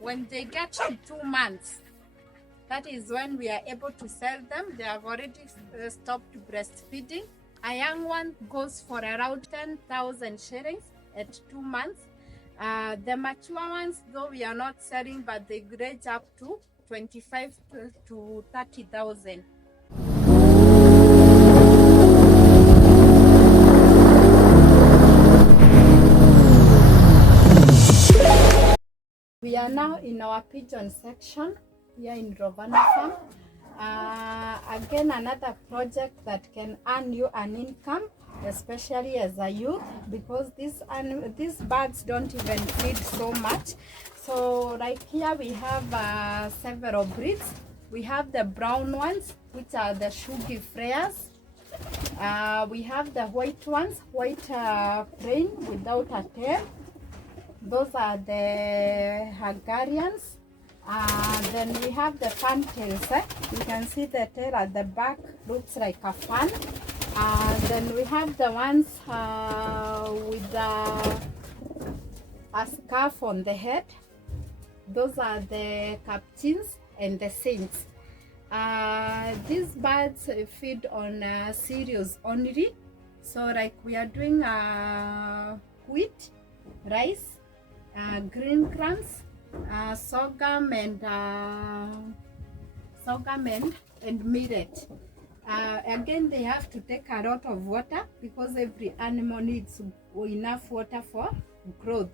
When they get to 2 months, that is when we are able to sell them. They have already stopped breastfeeding. A young one goes for around 10,000 shillings at 2 months. The mature ones, though we are not selling, but they range up to 25 to 30,000. We are now in our pigeon section here in ROVANA Farm. Again, another project that can earn you an income, especially as a youth, because these birds don't even feed so much. So like here we have several breeds. We have the brown ones, which are the Shuggy Freyas. We have the white ones, white plain without a tail. Those are the Hungarians. Then we have the fantails. You can see the tail at the back looks like a fan. Then we have the ones with a scarf on the head. Those are the captains and the saints. These birds feed on cereals only. So like we are doing wheat, rice, green crumbs, sorghum and millet. Again, they have to take a lot of water because every animal needs enough water for growth.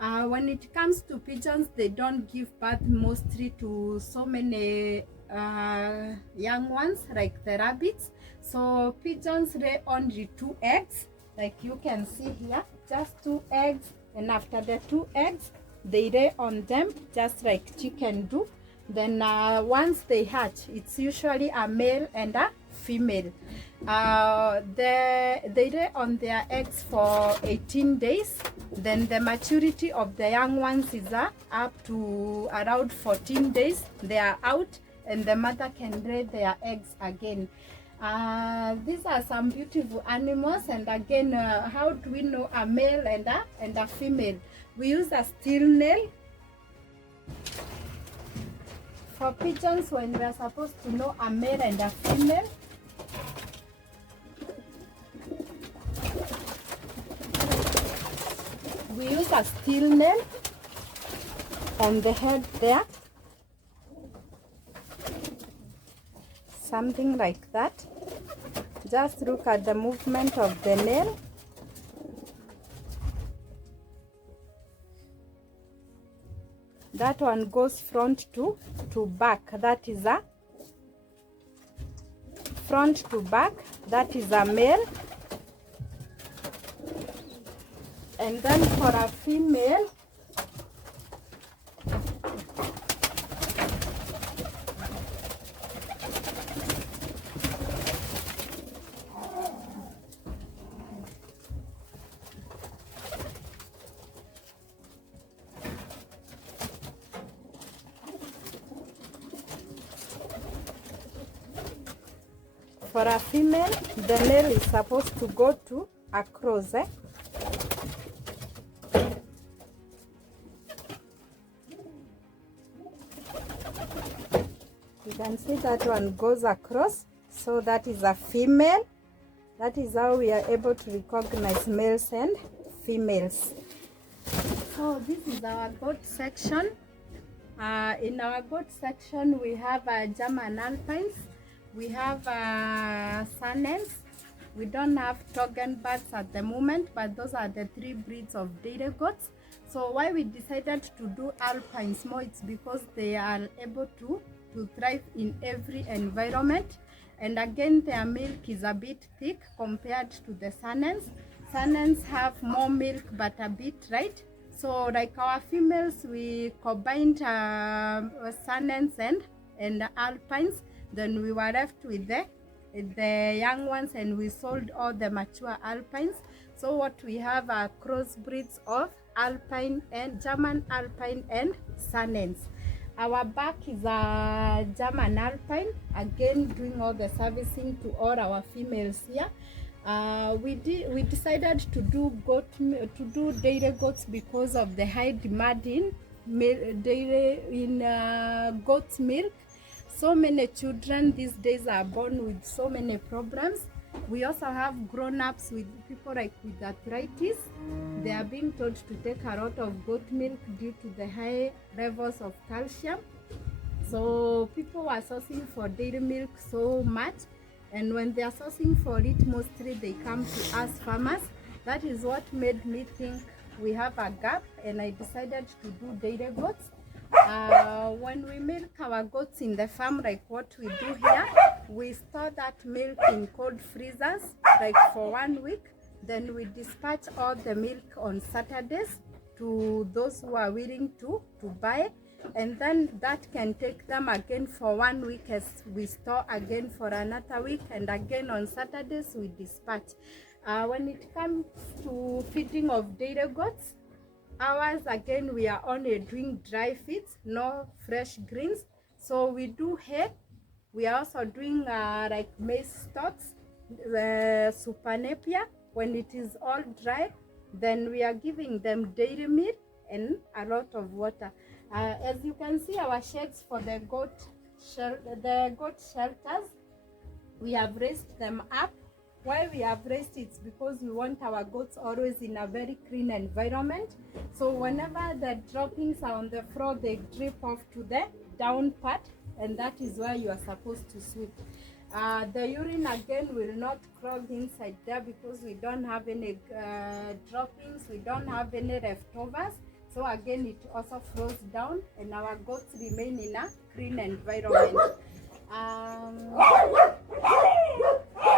When it comes to pigeons, they don't give birth mostly to so many young ones like the rabbits. So pigeons lay only 2 eggs, like you can see here, just 2 eggs. And after the 2 eggs, they lay on them just like chicken do. Then once they hatch, it's usually a male and a female. They lay on their eggs for 18 days. Then the maturity of the young ones is up to around 14 days. They are out and the mother can lay their eggs again. These are some beautiful animals, and again, how do we know a male and a female? We use a steel nail. For pigeons, when we are supposed to know a male and a female, we use a steel nail on the head there, something like that. Just look at the movement of the nail. That one goes front to back. That is a front to back. That is a male. And then for a female, the nail is supposed to go to across. You can see that one goes across, so that is a female. That is how we are able to recognize males and females. So this is our goat section. In our goat section, we have German Alpines. We have Sannens. We don't have Toggenburgs at the moment, but those are the 3 breeds of dairy goats. So why we decided to do Alpines more, it's because they are able to thrive in every environment. And again, their milk is a bit thick compared to the Sannens. Sannens have more milk but a bit light. So like our females, we combined Sannens and Alpines. Then we were left with the young ones, and we sold all the mature Alpines. So what we have are crossbreeds of Alpine and German Alpine and Sannens. Our back is a German Alpine, again doing all the servicing to all our females here. We decided to do dairy goats because of the high demand in goat milk. So many children these days are born with so many problems. We also have grown-ups with people like with arthritis. They are being told to take a lot of goat milk due to the high levels of calcium. So people are sourcing for dairy milk so much, and when they are sourcing for it, mostly they come to us farmers. That is what made me think we have a gap, and I decided to do dairy goats. When we milk our goats in the farm, like what we do here, we store that milk in cold freezers like for 1 week. Then we dispatch all the milk on Saturdays to those who are willing to buy, and then that can take them again for 1 week as we store again for another week, and again on Saturdays we dispatch. When it comes to feeding of dairy goats, ours again we are only doing dry feeds, no fresh greens. So we do hay. We are also doing like maize stalks, super napier. When it is all dry, then we are giving them dairy meal and a lot of water. As you can see, our sheds for the goat shelters, we have raised them up. Why we have raised it is because we want our goats always in a very clean environment. So whenever the droppings are on the floor, they drip off to the down part, and that is where you are supposed to sweep. The urine again will not clog inside there because we don't have any droppings, we don't have any leftovers. So again, it also flows down, and our goats remain in a clean environment.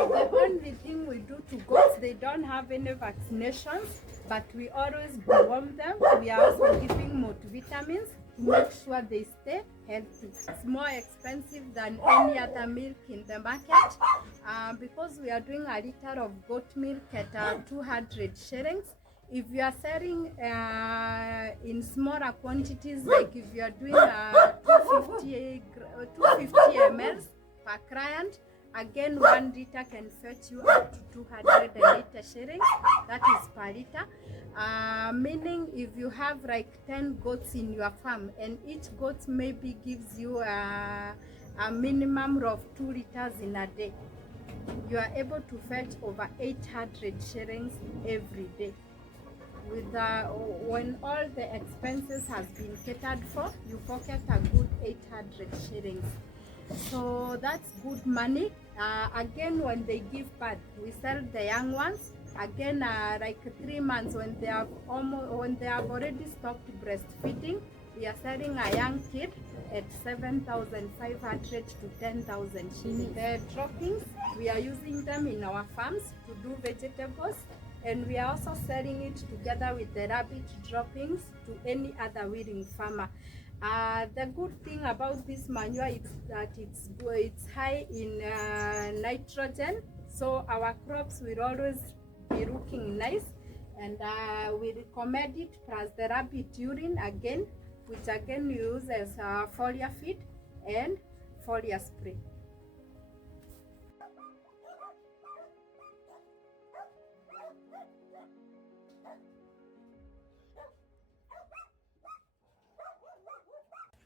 The only thing we do to goats, they don't have any vaccinations, but we always deworm them. We are also giving multivitamins to make sure they stay healthy. It's more expensive than any other milk in the market because we are doing a liter of goat milk at 200 shillings. If you are selling in smaller quantities, like if you are doing 250 ml per client, again 1 liter can fetch you up to 280 shillings. That is per liter. Meaning if you have like 10 goats in your farm, and each goat maybe gives you a minimum of 2 liters in a day, you are able to fetch over 800 shillings every day. With when all the expenses has been catered for, you pocket a good 800 shillings. So that's good money. Again, when they give birth, we sell the young ones. Again, like 3 months, when they have already stopped breastfeeding, we are selling a young kid at 7,500 to 10,000 shillings. The droppings, we are using them in our farms to do vegetables, and we are also selling it together with the rabbit droppings to any other willing farmer. The good thing about this manure is that it's high in nitrogen, so our crops will always be looking nice, and we recommend it plus the rabbit urine again, which again we use as foliar feed and foliar spray.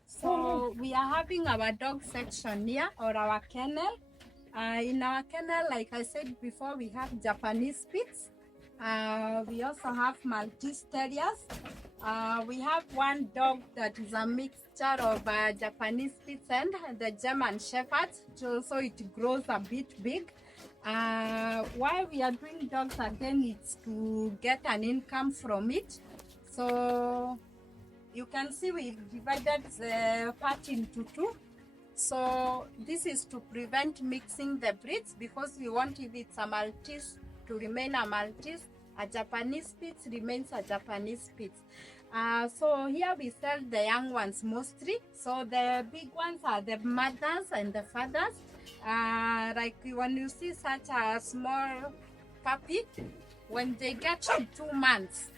So we are having our dog section here, or our kennel. In our kennel, like I said before, we have Japanese Spitz. We also have Maltese Terriers. We have one dog that is a mixture of Japanese Spitz and the German Shepherd, so it grows a bit big. Why we are doing dogs again, it's to get an income from it. So you can see we divided the part into two. So this is to prevent mixing the breeds, because we want, if it's a Maltese, to remain a Maltese, a Japanese Spitz remains a Japanese Spitz. So here we sell the young ones mostly. So the big ones are the mothers and the fathers. Like when you see such a small puppy, when they get to 2 months,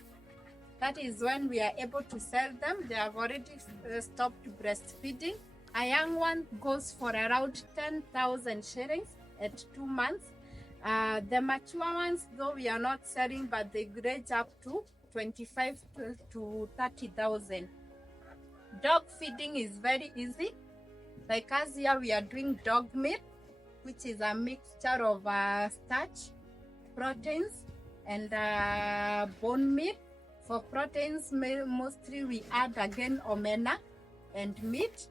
that is when we are able to sell them. They have already stopped breastfeeding. A young one goes for around 10,000 shillings at 2 months. The mature ones, though, we are not selling, but they range up to 25 to 30,000. Dog feeding is very easy. Like us here, we are doing dog meat, which is a mixture of starch, proteins, and bone meat. For proteins, mostly we add again omena and meat.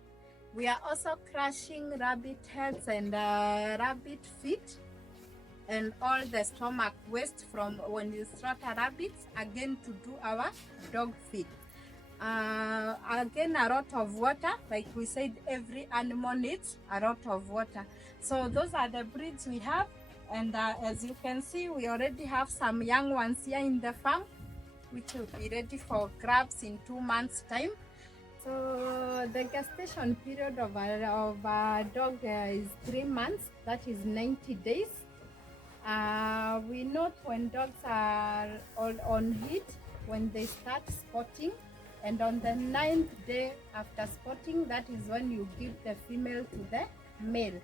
We are also crushing rabbit heads and rabbit feet and all the stomach waste from when you slaughter rabbits, again to do our dog feed. Again, a lot of water, like we said, every animal needs a lot of water. So those are the breeds we have, and as you can see, we already have some young ones here in the farm, which will be ready for grabs in 2 months time. So the gestation period of a dog is 3 months, that is 90 days. We note when dogs are on heat, when they start spotting, and on the 9th day after spotting, that is when you give the female to the male.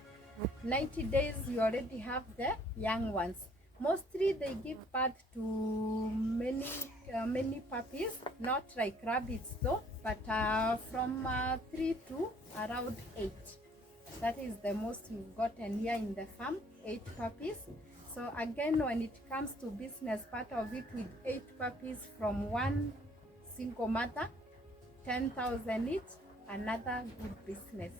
90 days you already have the young ones. Mostly they give birth to many puppies, not like rabbits though, but from 3 to around 8. That is the most we've gotten here in the farm, 8 puppies. So again, when it comes to business part of it, with 8 puppies from one single mother, 10,000 each, another good business.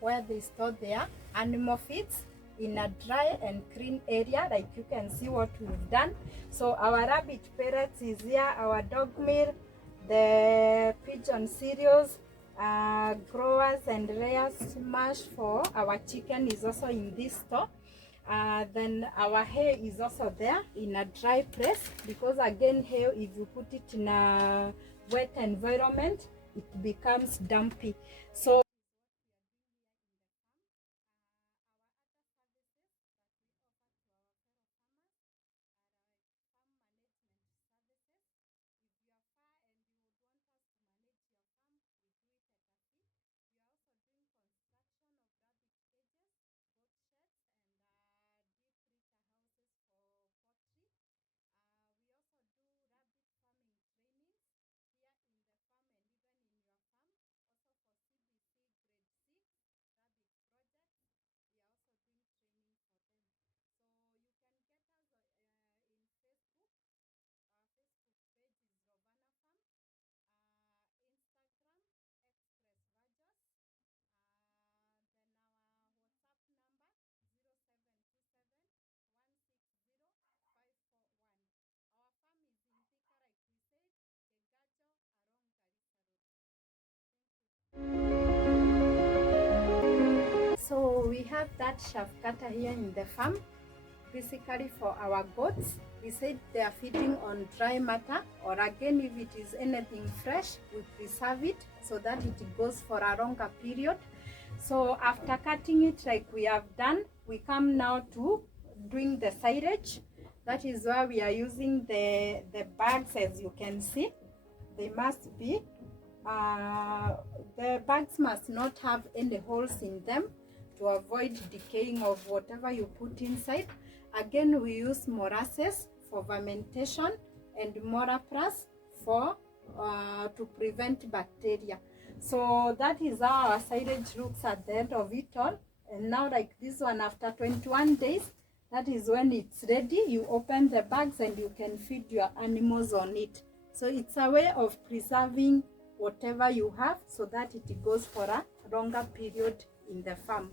Where they store their animal feeds in a dry and clean area, like you can see what we've done. So our rabbit pellets is here, our dog meal, the pigeon cereals, growers and layers mash for our chicken is also in this store. Then our hay is also there in a dry place, because again, hay, if you put it in a wet environment, it becomes dumpy. So we have that chaff cutter here in the farm, basically for our goats. We said they are feeding on dry matter, or again if it is anything fresh, we preserve it so that it goes for a longer period. So after cutting it like we have done, we come now to doing the silage. That is why we are using the bags. As you can see, they must be the bags must not have any holes in them to avoid decaying of whatever you put inside. Again, we use molasses for fermentation and moraprus for to prevent bacteria. So that is how our silage looks at the end of it all. And now, like this one, after 21 days, that is when it's ready. You open the bags and you can feed your animals on it. So it's a way of preserving whatever you have so that it goes for a longer period in the farm.